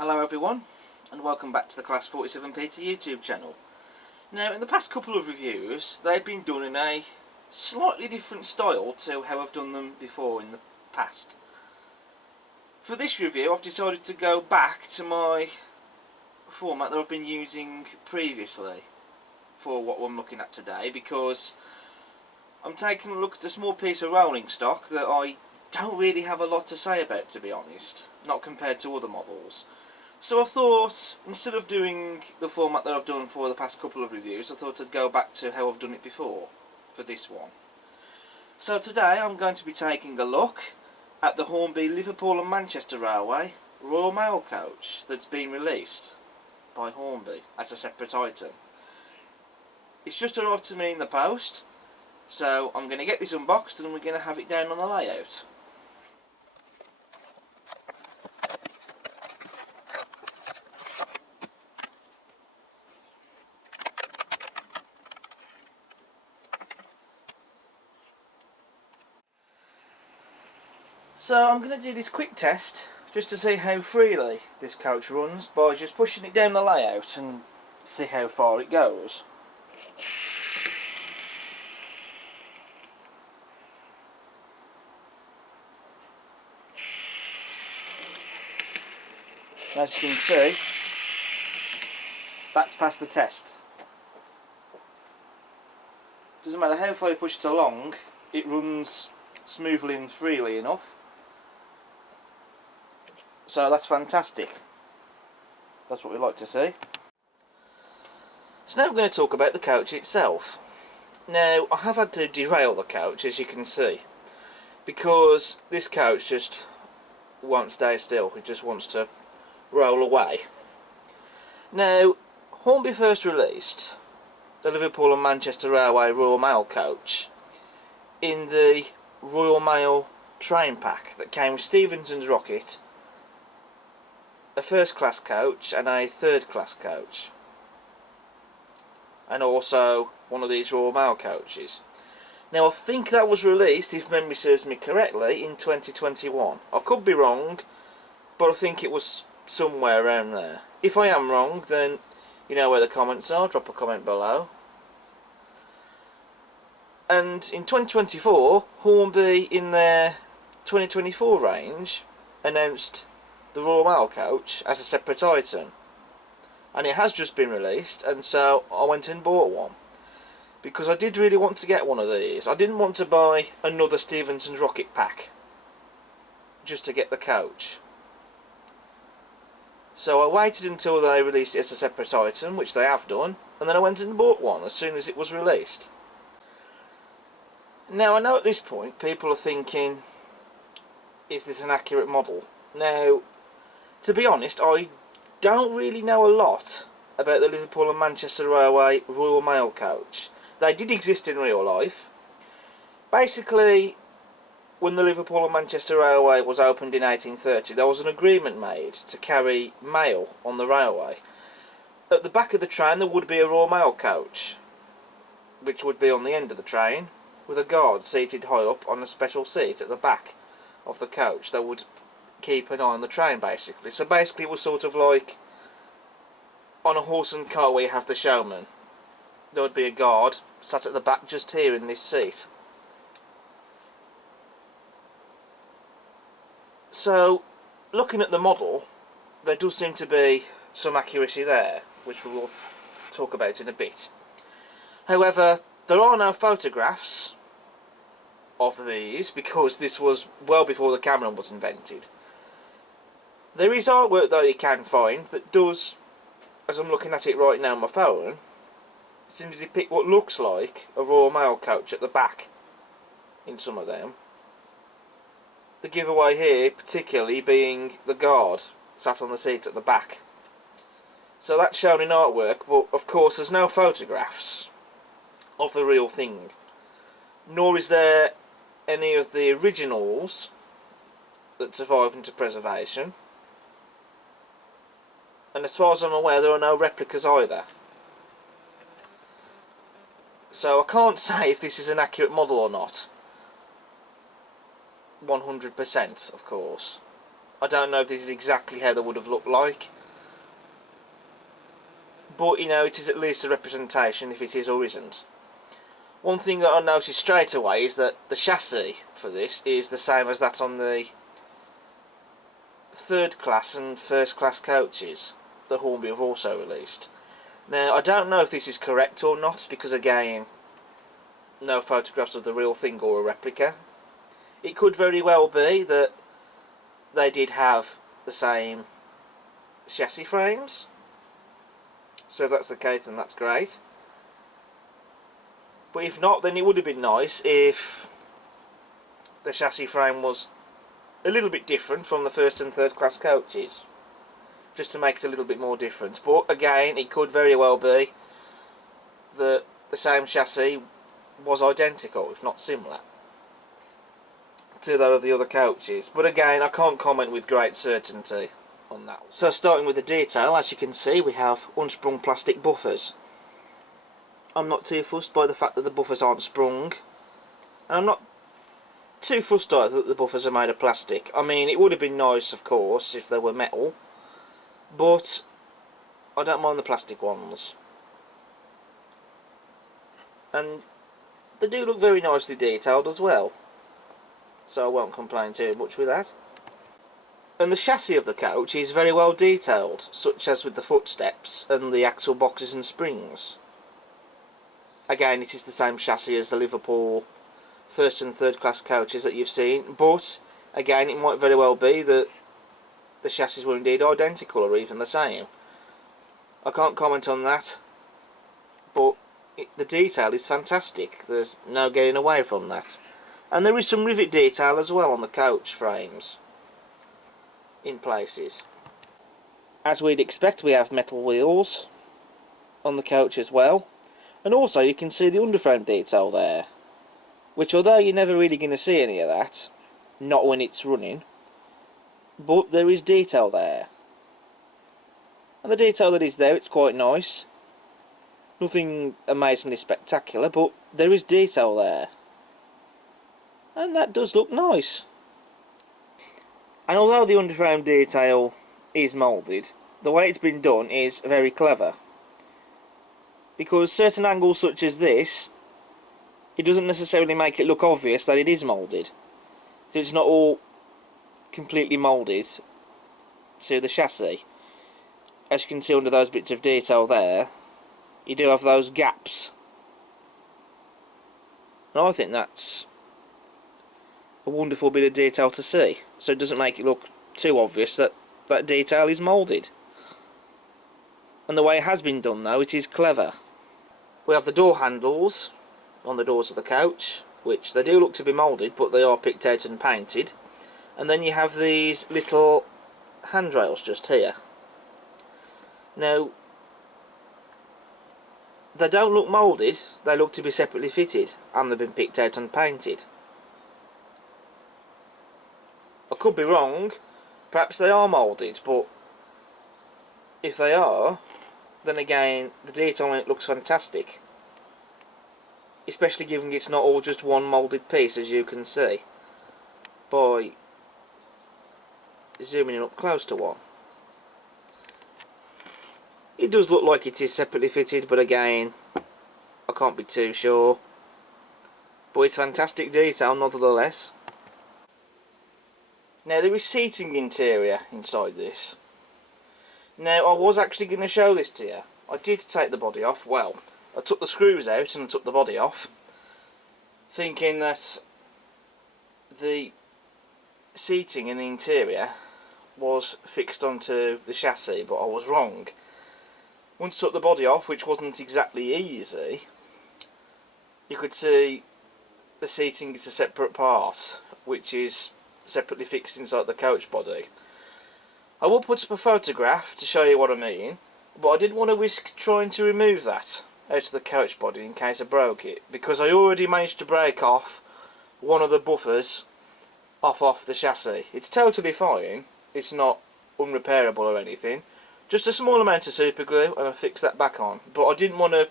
Hello everyone, and welcome back to the Class 47 Peter YouTube channel. Now, in the past couple of reviews, they've been done in a slightly different style to how I've done them before in the past. For this review, I've decided to go back to my format that I've been using previously for what I'm looking at today, because I'm taking a look at a small piece of rolling stock that I don't really have a lot to say about, to be honest, not compared to other models. So I thought, instead of doing the format that I've done for the past couple of reviews, I thought I'd go back to how I've done it before for this one. So today I'm going to be taking a look at the Hornby Liverpool and Manchester Railway Royal Mail coach that's been released by Hornby as a separate item. It's just arrived to me in the post, so I'm going to get this unboxed and we're going to have it down on the layout. So I'm going to do this quick test just to see how freely this coach runs by just pushing it down the layout and see how far it goes. As you can see, that's passed the test. Doesn't matter how far you push it along, it runs smoothly and freely enough. So that's fantastic. That's what we like to see. So now we're going to talk about the coach itself. Now, I have had to derail the coach, as you can see, because this coach just won't stay still. It just wants to roll away. Now, Hornby first released the Liverpool and Manchester Railway Royal Mail coach in the Royal Mail train pack that came with Stephenson's Rocket, a first class coach and a third class coach, and also one of these Royal Mail coaches. Now, I think that was released, if memory serves me correctly, in 2021. I could be wrong, but I think it was somewhere around there. If I am wrong, then you know where the comments are, drop a comment below. And in 2024, Hornby, in their 2024 range, announced the Royal Mail coach as a separate item, and it has just been released, and so I went and bought one because I did really want to get one of these. I didn't want to buy another Stephenson's Rocket pack just to get the coach, so I waited until they released it as a separate item, which they have done, and then I went and bought one as soon as it was released. Now, I know at this point people are thinking, is this an accurate model? Now, to be honest, I don't really know a lot about the Liverpool and Manchester Railway Royal Mail coach. They did exist in real life. Basically, when the Liverpool and Manchester Railway was opened in 1830, there was an agreement made to carry mail on the railway. At the back of the train there would be a Royal Mail coach, which would be on the end of the train, with a guard seated high up on a special seat at the back of the coach that would keep an eye on the train, basically. So basically it was sort of like on a horse and cart where you have the showman. There would be a guard sat at the back just here in this seat. So, looking at the model, there does seem to be some accuracy there, which we will talk about in a bit. However, there are no photographs of these because this was well before the camera was invented. There is artwork though you can find that does, as I'm looking at it right now on my phone, seem to depict what looks like a Royal Mail coach at the back in some of them. The giveaway here particularly being the guard sat on the seat at the back. So that's shown in artwork, but of course there's no photographs of the real thing, nor is there any of the originals that survive into preservation, and as far as I'm aware there are no replicas either. So I can't say if this is an accurate model or not, 100% of course. I don't know if this is exactly how they would have looked like, but you know, it is at least a representation if it is or isn't. One thing that I noticed straight away is that the chassis for this is the same as that on the third class and first class coaches that Hornby have also released. Now, I don't know if this is correct or not, because again, no photographs of the real thing or a replica. It could very well be that they did have the same chassis frames, so if that's the case, then that's great. But if not, then it would have been nice if the chassis frame was a little bit different from the first and third class coaches, just to make it a little bit more different. But again, it could very well be that the same chassis was identical, if not similar, to that of the other coaches. But again, I can't comment with great certainty on that. So starting with the detail, as you can see, we have unsprung plastic buffers. I'm not too fussed by the fact that the buffers aren't sprung, and I'm not too fussed either that the buffers are made of plastic. I mean, it would have been nice, of course, if they were metal, but I don't mind the plastic ones. And they do look very nicely detailed as well, so I won't complain too much with that. And the chassis of the coach is very well detailed, such as with the footsteps and the axle boxes and springs. Again, it is the same chassis as the Liverpool first and third class coaches that you've seen, but again, it might very well be that the chassis were indeed identical or even the same. I can't comment on that, but the detail is fantastic. There's no getting away from that. And there is some rivet detail as well on the coach frames in places. As we'd expect, we have metal wheels on the coach as well, and also you can see the underframe detail there, which although you're never really going to see any of that, not when it's running, but there is detail there. And the detail that is there, it's quite nice. Nothing amazingly spectacular, but there is detail there. And that does look nice. And although the underframe detail is moulded, the way it's been done is very clever. Because certain angles such as this, it doesn't necessarily make it look obvious that it is moulded. So it's not all completely moulded to the chassis. As you can see under those bits of detail there, you do have those gaps. And I think that's a wonderful bit of detail to see. So it doesn't make it look too obvious that that detail is moulded. And the way it has been done though, it is clever. We have the door handles on the doors of the coach, which they do look to be moulded, but they are picked out and painted. And then you have these little handrails just here. Now, they don't look moulded, they look to be separately fitted, and they've been picked out and painted. I could be wrong, perhaps they are moulded, but if they are, then again, the detail on it looks fantastic. Especially given it's not all just one moulded piece, as you can see by zooming in up close to one. It does look like it is separately fitted, but again, I can't be too sure. But it's fantastic detail nonetheless. Now there is seating interior inside this. Now I was actually going to show this to you. I did take the body off. Well, I took the screws out and I took the body off, thinking that the seating in the interior was fixed onto the chassis, but I was wrong. Once I took the body off, which wasn't exactly easy, you could see the seating is a separate part, which is separately fixed inside the coach body. I will put up a photograph to show you what I mean, but I didn't want to risk trying to remove that out of the coach body in case I broke it, because I already managed to break off one of the buffers off the chassis. It's totally fine, it's not unrepairable or anything, just a small amount of super glue and I fixed that back on. But I didn't want to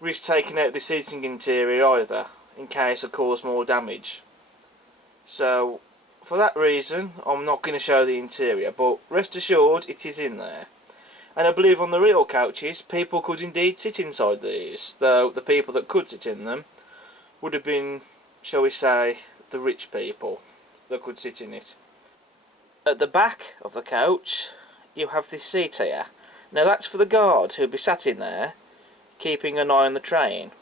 risk taking out the seating interior either, in case I caused more damage. So for that reason I'm not going to show the interior, but rest assured it is in there. And I believe on the real couches people could indeed sit inside these, though the people that could sit in them would have been, shall we say, the rich people that could sit in it. At the back of the coach you have this seat here. Now that's for the guard who'll be sat in there keeping an eye on the train.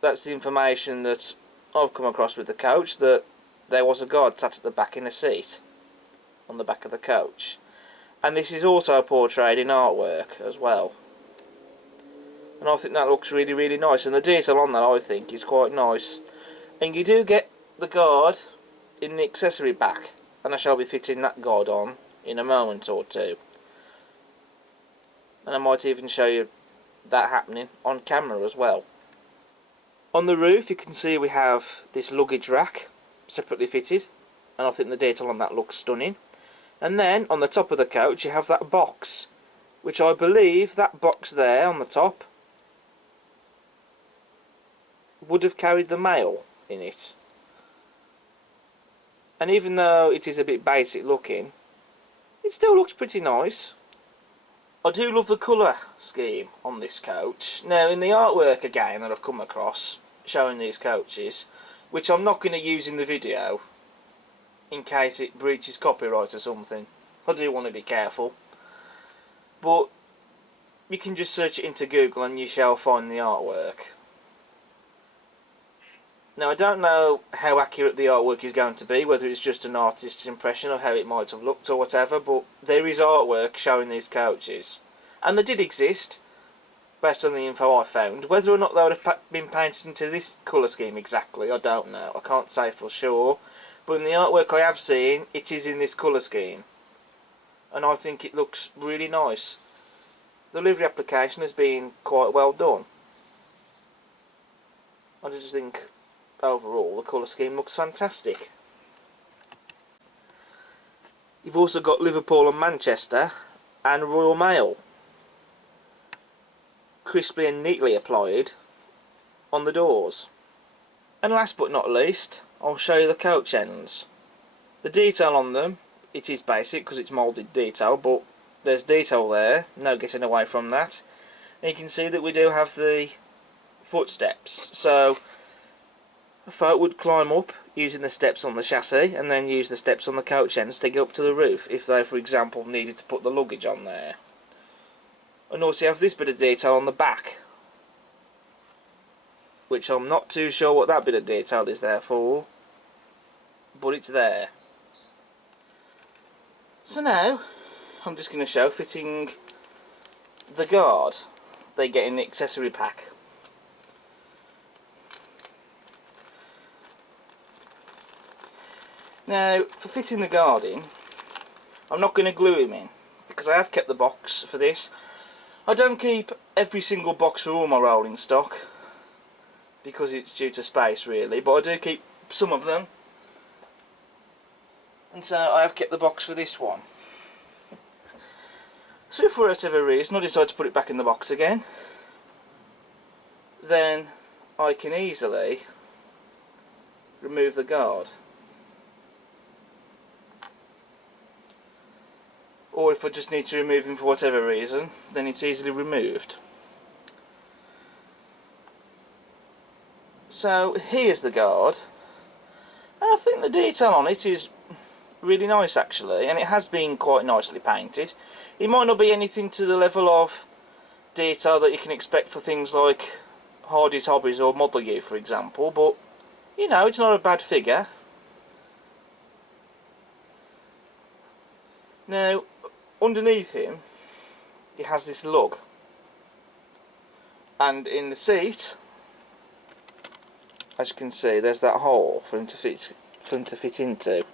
That's the information that I've come across with the coach, that there was a guard sat at the back in a seat on the back of the coach. And this is also portrayed in artwork as well. And I think that looks really, really nice, and the detail on that I think is quite nice. And you do get the guard in the accessory back, and I shall be fitting that guard on in a moment or two. And I might even show you that happening on camera as well. On the roof you can see we have this luggage rack separately fitted, and I think the detail on that looks stunning. And then on the top of the coach you have that box, which I believe that box there on the top would have carried the mail in it. And even though it is a bit basic looking, it still looks pretty nice. I do love the colour scheme on this coach. Now in the artwork again that I've come across showing these coaches, which I'm not going to use in the video in case it breaches copyright or something, I do want to be careful, but you can just search it into Google and you shall find the artwork. Now I don't know how accurate the artwork is going to be, whether it's just an artist's impression of how it might have looked or whatever, but there is artwork showing these coaches. And they did exist, based on the info I found. Whether or not they would have been painted into this colour scheme exactly, I don't know. I can't say for sure. But in the artwork I have seen, it is in this colour scheme. And I think it looks really nice. The livery application has been quite well done. I just think overall the colour scheme looks fantastic. You've also got Liverpool and Manchester and Royal Mail, crisply and neatly applied on the doors. And last but not least, I'll show you the coach ends. The detail on them, it is basic because it's moulded detail, but there's detail there, no getting away from that. And you can see that we do have the footsteps, so a folk would climb up using the steps on the chassis and then use the steps on the coach ends to get up to the roof if they, for example, needed to put the luggage on there. And also you have this bit of detail on the back, which I'm not too sure what that bit of detail is there for, but it's there. So now I'm just going to show fitting the guard they get in the accessory pack. Now for fitting the guard in, I'm not going to glue him in because I have kept the box for this. I don't keep every single box for all my rolling stock because it's due to space really, but I do keep some of them, and so I have kept the box for this one. So if for whatever reason I decide to put it back in the box again, then I can easily remove the guard. Or if I just need to remove him for whatever reason, then it's easily removed. So here's the guard, and I think the detail on it is really nice actually, and it has been quite nicely painted. It might not be anything to the level of detail that you can expect for things like Hardy's Hobbies or Model U for example, but you know, it's not a bad figure. Now underneath him he has this lug, and in the seat, as you can see, there's that hole for him to fit into.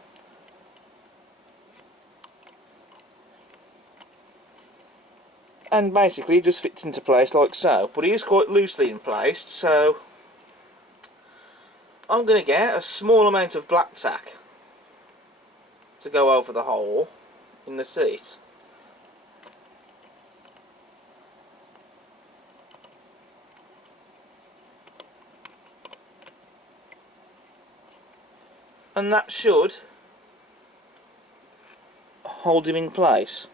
And basically he just fits into place like so, but he is quite loosely in place, so I'm going to get a small amount of black tack to go over the hole in the seat. and that should hold him in place.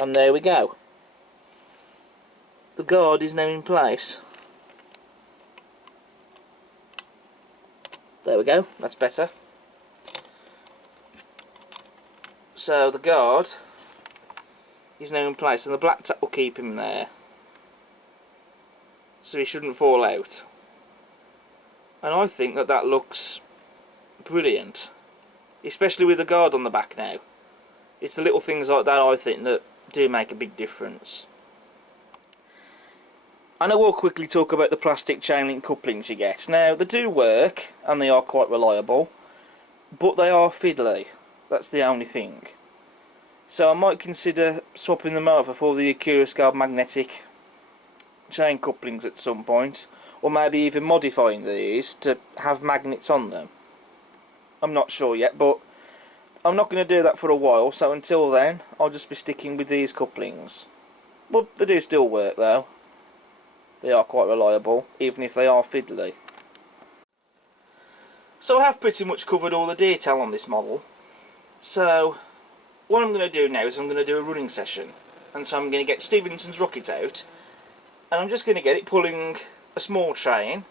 And there we go. The guard is now in place. There we go, that's better. So the guard is now in place, and the black tack will keep him there, so he shouldn't fall out. And I think that that looks brilliant, especially with the guard on the back now. It's the little things like that I think that do make a big difference. And I will quickly talk about the plastic chain link couplings you get. Now, they do work and they are quite reliable, but they are fiddly. That's the only thing. So I might consider swapping them over for the Accurascale magnetic chain couplings at some point, or maybe even modifying these to have magnets on them. I'm not sure yet, but I'm not going to do that for a while, so until then I'll just be sticking with these couplings. But they do still work though. They are quite reliable, even if they are fiddly. So I have pretty much covered all the detail on this model. So what I'm going to do now is I'm going to do a running session. And so I'm going to get Stevenson's rocket out, and I'm just going to get it pulling a small train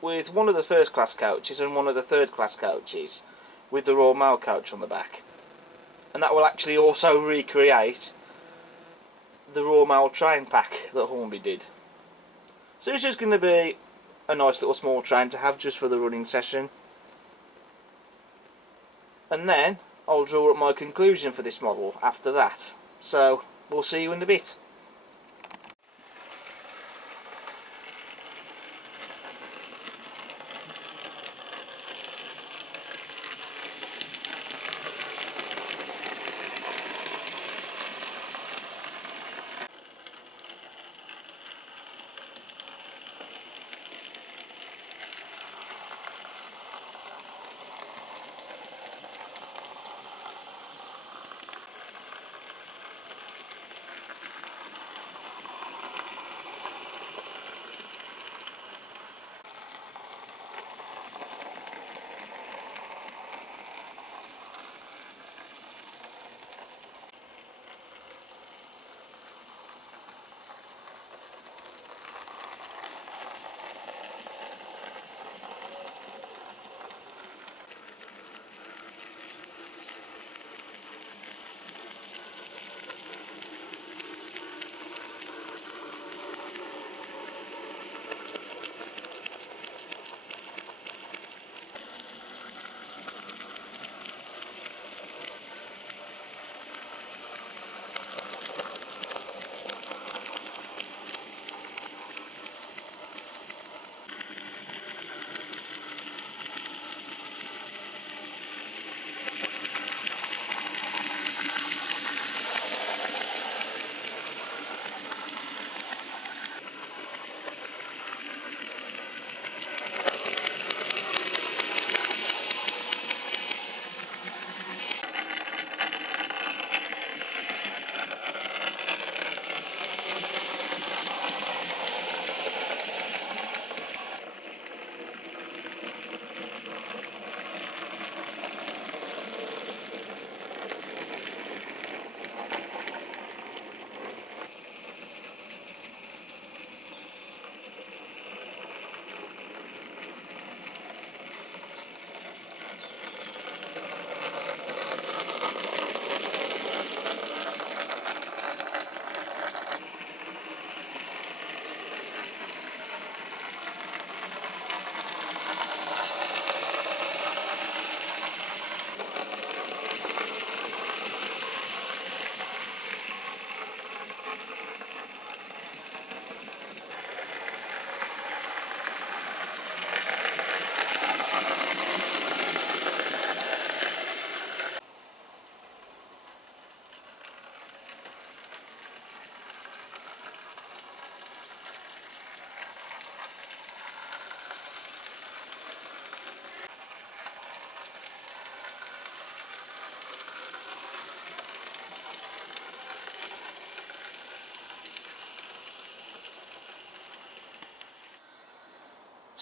with one of the first class coaches and one of the third class coaches, with the Royal Mail coach on the back. And that will actually also recreate the Royal Mail train pack that Hornby did. So it's just going to be a nice little small train to have just for the running session. And then I'll draw up my conclusion for this model after that. So we'll see you in a bit.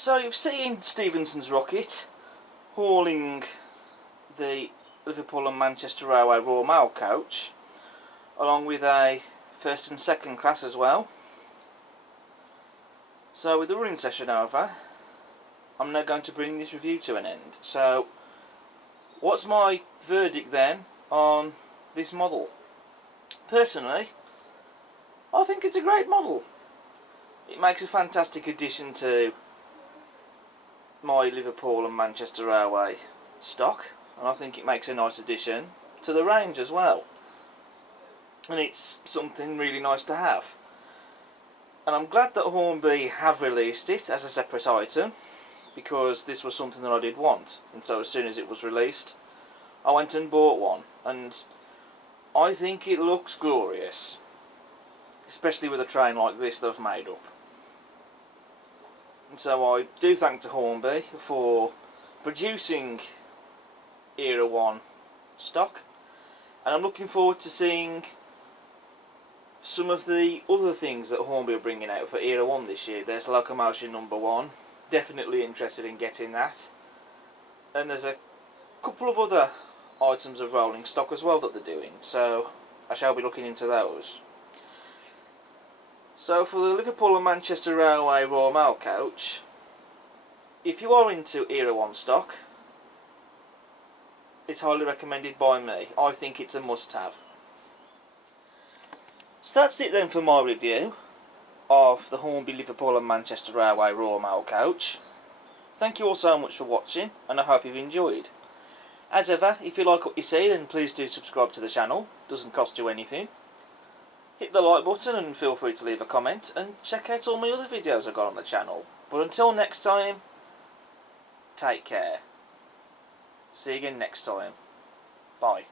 So you've seen Stephenson's rocket hauling the Liverpool and Manchester Railway Royal Mail coach, along with a first and second class as well. So with the running session over, I'm now going to bring this review to an end. So what's my verdict then on this model? Personally, I think it's a great model. It makes a fantastic addition to my Liverpool and Manchester Railway stock, and I think it makes a nice addition to the range as well, and it's something really nice to have. And I'm glad that Hornby have released it as a separate item, because this was something that I did want, and so as soon as it was released I went and bought one, and I think it looks glorious, especially with a train like this that I've made up. And so I do thank to Hornby for producing Era 1 stock, and I'm looking forward to seeing some of the other things that Hornby are bringing out for Era 1 this year. There's locomotion number 1, definitely interested in getting that, and there's a couple of other items of rolling stock as well that they're doing, so I shall be looking into those. So for the Liverpool and Manchester Railway Royal Mail coach, if you are into Era 1 stock, it's highly recommended by me. I think it's a must-have. So that's it then for my review of the Hornby Liverpool and Manchester Railway Royal Mail coach. Thank you all so much for watching, and I hope you've enjoyed. As ever, if you like what you see, then please do subscribe to the channel. Doesn't cost you anything. Hit the like button and feel free to leave a comment, and check out all my other videos I've got on the channel. But until next time, take care. See you again next time. Bye.